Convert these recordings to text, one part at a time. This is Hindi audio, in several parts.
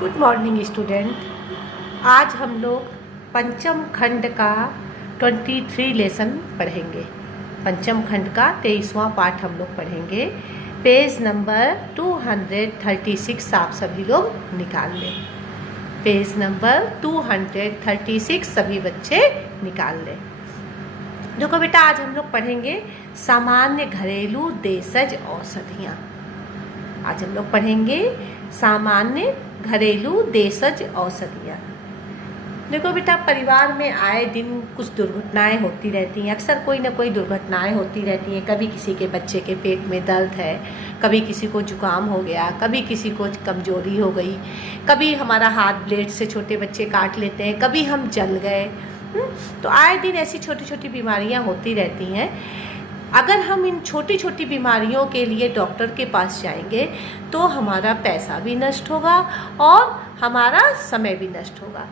Good morning student. आज हम लोग पंचम खंड का 23 लेसन पढ़ेंगे। पंचम खंड का 23वां पाठ हम लोग पढ़ेंगे। पेज नंबर 236 आप सभी लोग निकाल लें। पेज नंबर 236 सभी बच्चे निकाल लें। देखो बेटा, आज हम लोग पढ़ेंगे सामान्य घरेलू देशज औषधियाँ। आज हम लोग पढ़ेंगे सामान्य घरेलू देशज औषधियाँ। देखो बेटा, परिवार में आए दिन कुछ दुर्घटनाएं होती रहती हैं। अक्सर कोई ना कोई दुर्घटनाएं होती रहती हैं। कभी किसी के बच्चे के पेट में दर्द है, कभी किसी को जुकाम हो गया, कभी किसी को कमजोरी हो गई, कभी हमारा हाथ ब्लेड से छोटे बच्चे काट लेते हैं, कभी हम जल गए। तो आए दिन ऐसी छोटी छोटी बीमारियां होती रहती हैं। अगर हम इन छोटी छोटी बीमारियों के लिए डॉक्टर के पास जाएंगे तो हमारा पैसा भी नष्ट होगा और हमारा समय भी नष्ट होगा।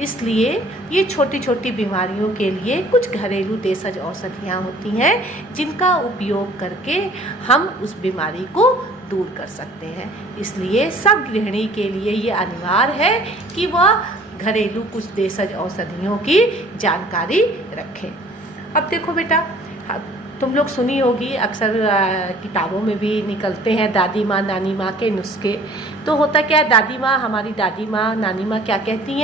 इसलिए ये छोटी छोटी बीमारियों के लिए कुछ घरेलू देशज औषधियाँ होती हैं जिनका उपयोग करके हम उस बीमारी को दूर कर सकते हैं। इसलिए सब गृहिणी के लिए ये अनिवार्य है कि वह घरेलू कुछ देशज औषधियों की जानकारी रखें। अब देखो बेटा, तुम लोग सुनी होगी, अक्सर किताबों में भी निकलते हैं दादी माँ नानी माँ के नुस्खे। तो होता क्या है, दादी माँ, हमारी दादी माँ नानी माँ क्या कहती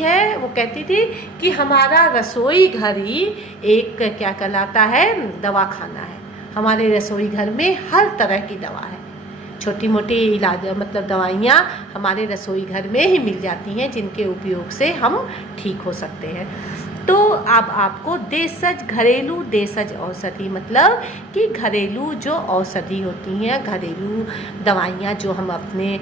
हैं? वो कहती थी कि हमारा रसोई घर ही एक क्या कहलाता है, दवा खाना है। हमारे रसोई घर में हर तरह की दवा है। छोटी मोटी इलाज मतलब दवाइयाँ हमारे रसोई घर में ही मिल जाती हैं जिनके उपयोग से हम ठीक हो सकते हैं। तो अब आपको देशज घरेलू देशज औषधि मतलब कि घरेलू जो औषधि होती हैं, घरेलू दवाइयाँ जो हम अपने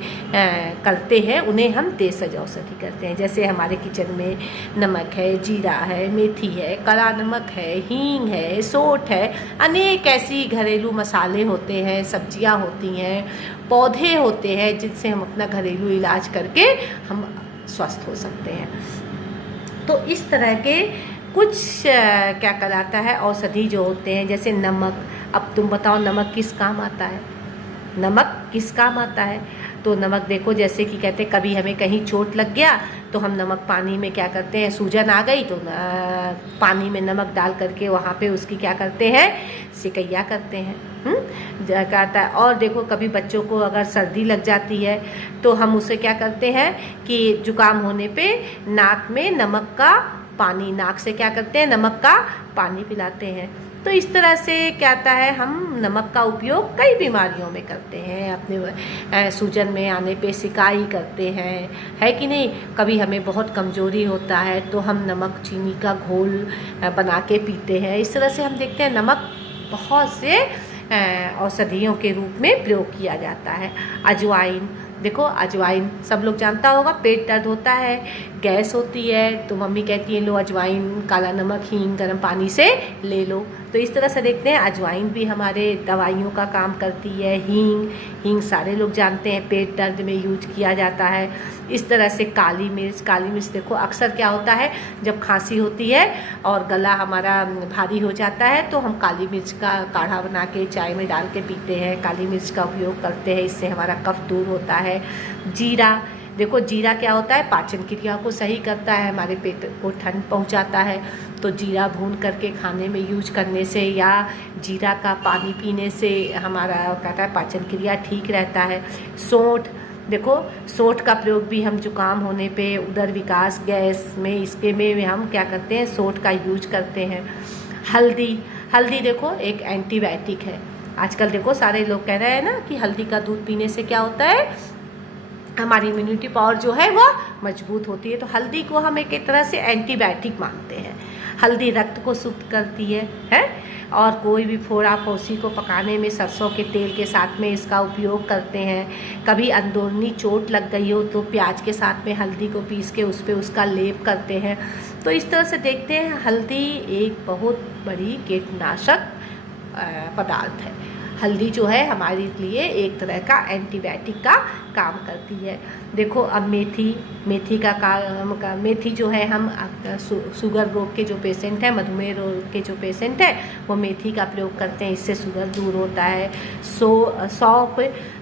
करते हैं, उन्हें हम देशज औषधि करते हैं। जैसे हमारे किचन में नमक है, जीरा है, मेथी है, काला नमक है, हींग है, सौंठ है, अनेक ऐसी घरेलू मसाले होते हैं, सब्जियाँ होती हैं, पौधे होते हैं जिनसे हम अपना घरेलू इलाज करके हम स्वस्थ हो सकते हैं। तो इस तरह के कुछ क्या कहलाता है औषधि जो होते हैं, जैसे नमक। अब तुम बताओ नमक किस काम आता है? नमक किस काम आता है? तो नमक देखो, जैसे कि कहते हैं कभी हमें कहीं चोट लग गया तो हम नमक पानी में क्या करते हैं, सूजन आ गई तो पानी में नमक डाल करके वहाँ पे उसकी क्या करते हैं, सिकैया करते हैं। कहता है। और देखो, कभी बच्चों को अगर सर्दी लग जाती है तो हम उसे क्या करते हैं कि जुकाम होने पे नाक में नमक का पानी, नाक से क्या करते हैं, नमक का पानी पिलाते हैं। तो इस तरह से क्या आता है, हम नमक का उपयोग कई बीमारियों में करते हैं। अपने सूजन में आने पे सिकाई करते हैं, है कि नहीं? कभी हमें बहुत कमजोरी होता है तो हम नमक चीनी का घोल बना के पीते हैं। इस तरह से हम देखते हैं नमक बहुत से औषधियों के रूप में प्रयोग किया जाता है। अजवाइन देखो, अजवाइन सब लोग जानता होगा। पेट दर्द होता है, गैस होती है तो मम्मी कहती है लो अजवाइन, काला नमक, हींग गर्म पानी से ले लो। तो इस तरह से देखते हैं अजवाइन भी हमारे दवाइयों का काम करती है। हींग सारे लोग जानते हैं पेट दर्द में यूज किया जाता है। इस तरह से काली मिर्च देखो, अक्सर क्या होता है जब खांसी होती है और गला हमारा भारी हो जाता है तो हम काली मिर्च का काढ़ा बना के चाय में डाल के पीते हैं। काली मिर्च का उपयोग करते हैं, इससे हमारा कफ दूर होता है। जीरा देखो, जीरा क्या होता है, पाचन क्रिया को सही करता है, हमारे पेट को ठंड पहुंचाता है। तो जीरा भून करके खाने में यूज करने से या जीरा का पानी पीने से हमारा कहता है पाचन क्रिया ठीक रहता है। सौंठ देखो, सौंठ का प्रयोग भी हम जुकाम होने पे, उदर विकास, गैस में, इसके में हम क्या करते हैं, सौंठ का यूज करते हैं। हल्दी देखो एक एंटीबायोटिक है। आजकल देखो सारे लोग कह रहे हैं ना कि हल्दी का दूध पीने से क्या होता है, हमारी इम्यूनिटी पावर जो है वह मजबूत होती है। तो हल्दी को हम एक तरह से एंटीबायोटिक मानते हैं। हल्दी रक्त को शुद्ध करती है और कोई भी फोड़ा फोसी को पकाने में सरसों के तेल के साथ में इसका उपयोग करते हैं। कभी अंदरूनी चोट लग गई हो तो प्याज के साथ में हल्दी को पीस के उस पर उसका लेप करते हैं। तो इस तरह से देखते हैं हल्दी एक बहुत बड़ी कीटनाशक पदार्थ है। हल्दी जो है हमारे लिए एक तरह का एंटीबायोटिक का काम करती है। देखो, अब मेथी का काम का, मेथी जो है हम शुगर रोग के जो पेशेंट हैं, मधुमेह रोग के जो पेशेंट हैं, वो मेथी का प्रयोग करते हैं, इससे शुगर दूर होता है।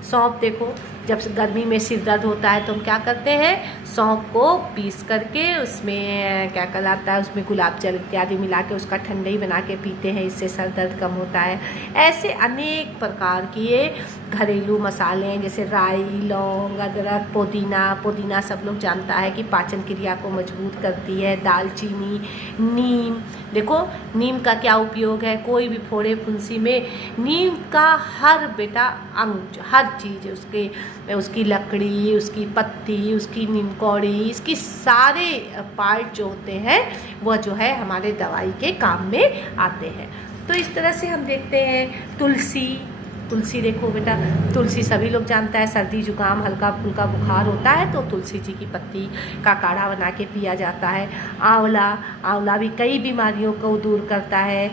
सौंफ देखो, जब गर्मी में सिर दर्द होता है तो हम क्या करते हैं, सौंफ को पीस करके उसमें क्या कहलाता है, उसमें गुलाब जल इत्यादि मिला के उसका ठंडई बना के पीते हैं, इससे सर दर्द कम होता है। ऐसे अनेक प्रकार की ये घरेलू मसाले हैं, जैसे राई, लौंग, अदरक, पुदीना सब लोग जानता है कि पाचन क्रिया को मजबूत करती है। दालचीनी, नीम, देखो नीम का क्या उपयोग है, कोई भी फोड़े फुंसी में नीम का हर बेटा अंग, हर चीज़, उसकी लकड़ी, उसकी पत्ती, उसकी नीम कौड़ी, इसकी सारे पार्ट जो होते हैं वह जो है हमारे दवाई के काम में आते हैं। तो इस तरह से हम देखते हैं तुलसी देखो बेटा, तुलसी सभी लोग जानता है, सर्दी जुकाम हल्का फुल्का बुखार होता है तो तुलसी जी की पत्ती का काढ़ा बना के पिया जाता है। आंवला भी कई बीमारियों को दूर करता है।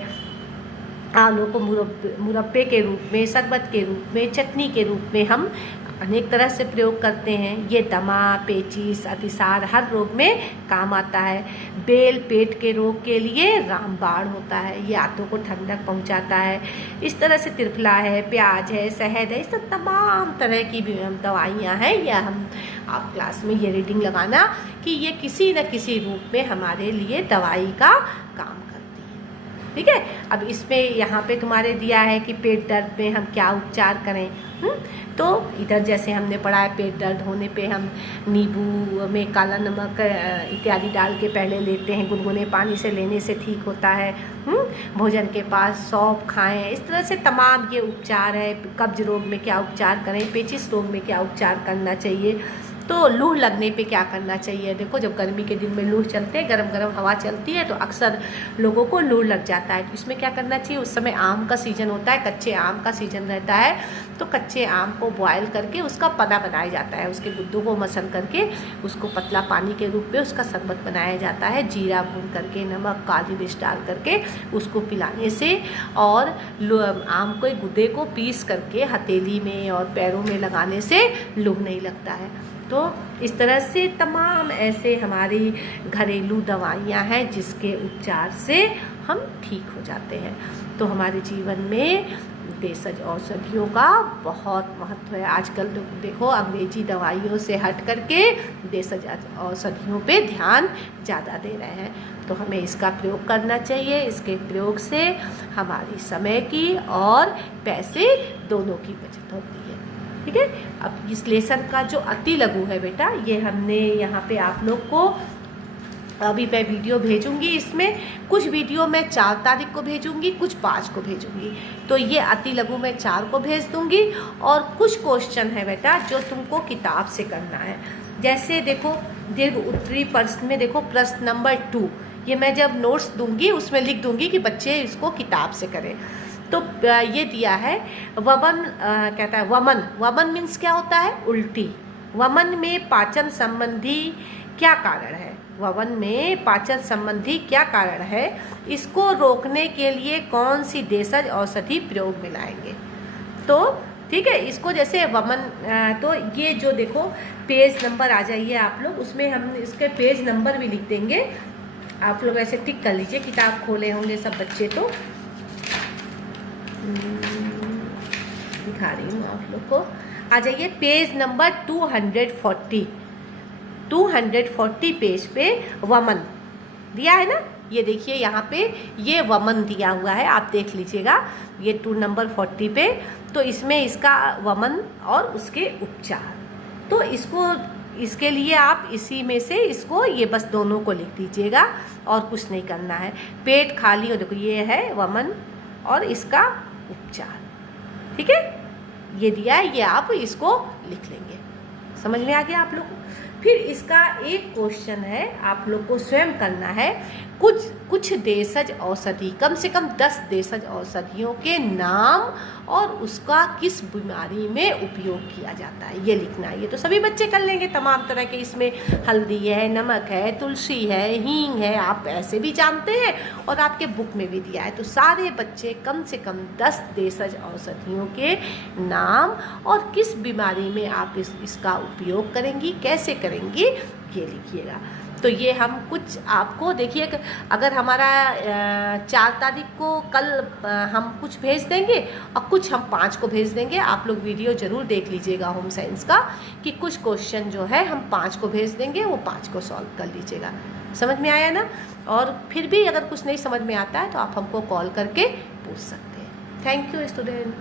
आंवलों को मुरब्बे के रूप में, शरबत के रूप में, चटनी के रूप में हम अनेक तरह से प्रयोग करते हैं। ये दमा, पेचिश, अतिसार हर रोग में काम आता है। बेल पेट के रोग के लिए रामबाण होता है, ये आंतों को ठंडक पहुंचाता है। इस तरह से त्रिफला है, प्याज है, शहद है, इस सब तमाम तरह की दवाइयाँ हैं। या हम आप क्लास में ये रीडिंग लगाना कि ये किसी न किसी रूप में हमारे लिए दवाई का काम करती है। ठीक है, अब इसमें यहाँ पे तुम्हारे दिया है कि पेट दर्द में हम क्या उपचार करें। तो इधर जैसे हमने पढ़ा है, पेट दर्द होने पे हम नींबू में काला नमक इत्यादि डाल के पहले लेते हैं, गुनगुने पानी से लेने से ठीक होता है। भोजन के पास सौंफ खाएं। इस तरह से तमाम ये उपचार है। कब्ज रोग में क्या उपचार करें, पेचिश रोग में क्या उपचार करना चाहिए, तो लूह लगने पे क्या करना चाहिए। देखो जब गर्मी के दिन में लूह चलते हैं, गरम गरम हवा चलती है तो अक्सर लोगों को लूह लग जाता है। तो इसमें क्या करना चाहिए, उस समय आम का सीजन होता है, कच्चे आम का सीजन रहता है, तो कच्चे आम को बॉयल करके उसका पना बनाया जाता है, उसके गुद्दों को मसल करके उसको पतला पानी के रूप में उसका शरबत बनाया जाता है। जीरा भून करके, नमक, काली मिर्च डाल करके उसको पिलाने से, और आम के गुद्दे को पीस करके हथेली में और पैरों में लगाने से लूह नहीं लगता है। तो इस तरह से तमाम ऐसे हमारी घरेलू दवाइयाँ हैं जिसके उपचार से हम ठीक हो जाते हैं। तो हमारे जीवन में देशज औषधियों का बहुत महत्व है। आजकल लोग देखो अंग्रेजी दवाइयों से हट करके देशज औषधियों पे ध्यान ज़्यादा दे रहे हैं। तो हमें इसका प्रयोग करना चाहिए। इसके प्रयोग से हमारी समय की और पैसे दोनों की बचत होती है। ठीक है, अब इस लेसन का जो अति लघु है बेटा, ये हमने यहाँ पे आप लोग को अभी मैं वीडियो भेजूंगी। इसमें कुछ वीडियो मैं 4 तारीख को भेजूंगी, कुछ 5 को भेजूंगी। तो ये अति लघु मैं 4 को भेज दूंगी। और कुछ क्वेश्चन है बेटा जो तुमको किताब से करना है। जैसे देखो दीर्घ उत्तरी प्रश्न में देखो प्रश्न नंबर 2, ये मैं जब नोट्स दूंगी उसमें लिख दूंगी कि बच्चे इसको किताब से करें। तो ये दिया है वमन, कहता है वमन मीन्स क्या होता है, उल्टी। वमन में पाचन संबंधी क्या कारण है, वमन में पाचन संबंधी क्या कारण है, इसको रोकने के लिए कौन सी देशज औषधि प्रयोग में लाएंगे। तो ठीक है, इसको जैसे वमन, तो ये जो देखो पेज नंबर आ जाइए आप लोग, उसमें हम इसके पेज नंबर भी लिख देंगे। आप लोग ऐसे टिक कर लीजिए, किताब खोले होंगे सब बच्चे, तो दिखा रही हूँ आप लोग को। आ जाइए पेज नंबर 240 पेज पे वमन दिया है ना, ये देखिए यहाँ पे ये वमन दिया हुआ है, आप देख लीजिएगा ये 2 नंबर 40 पे। तो इसमें इसका वमन और उसके उपचार, तो इसके लिए आप इसी में से इसको ये बस दोनों को लिख दीजिएगा और कुछ नहीं करना है। पेट खाली हो, देखो ये है वमन और इसका उपचार। ठीक है, ये दिया है, ये आप इसको लिख लेंगे। समझ में आ गया आप लोग को। फिर इसका एक क्वेश्चन है, आप लोग को स्वयं करना है, कुछ देशज औषधि, कम से कम 10 देशज औषधियों के नाम और उसका किस बीमारी में उपयोग किया जाता है, ये लिखना है। ये तो सभी बच्चे कर लेंगे, तमाम तरह के, इसमें हल्दी है, नमक है, तुलसी है, हींग है, आप ऐसे भी जानते हैं और आपके बुक में भी दिया है। तो सारे बच्चे कम से कम 10 देशज औषधियों के नाम और किस बीमारी में आप इसका उपयोग करेंगी, कैसे करेंगी, ये लिखिएगा। तो ये हम कुछ आपको देखिए, अगर हमारा 4 तारीख को कल हम कुछ भेज देंगे और कुछ हम 5 को भेज देंगे। आप लोग वीडियो ज़रूर देख लीजिएगा होम साइंस का, कि कुछ क्वेश्चन जो है हम 5 को भेज देंगे, वो 5 को सॉल्व कर लीजिएगा। समझ में आया ना? और फिर भी अगर कुछ नहीं समझ में आता है तो आप हमको कॉल करके पूछ सकते हैं। Thank you student.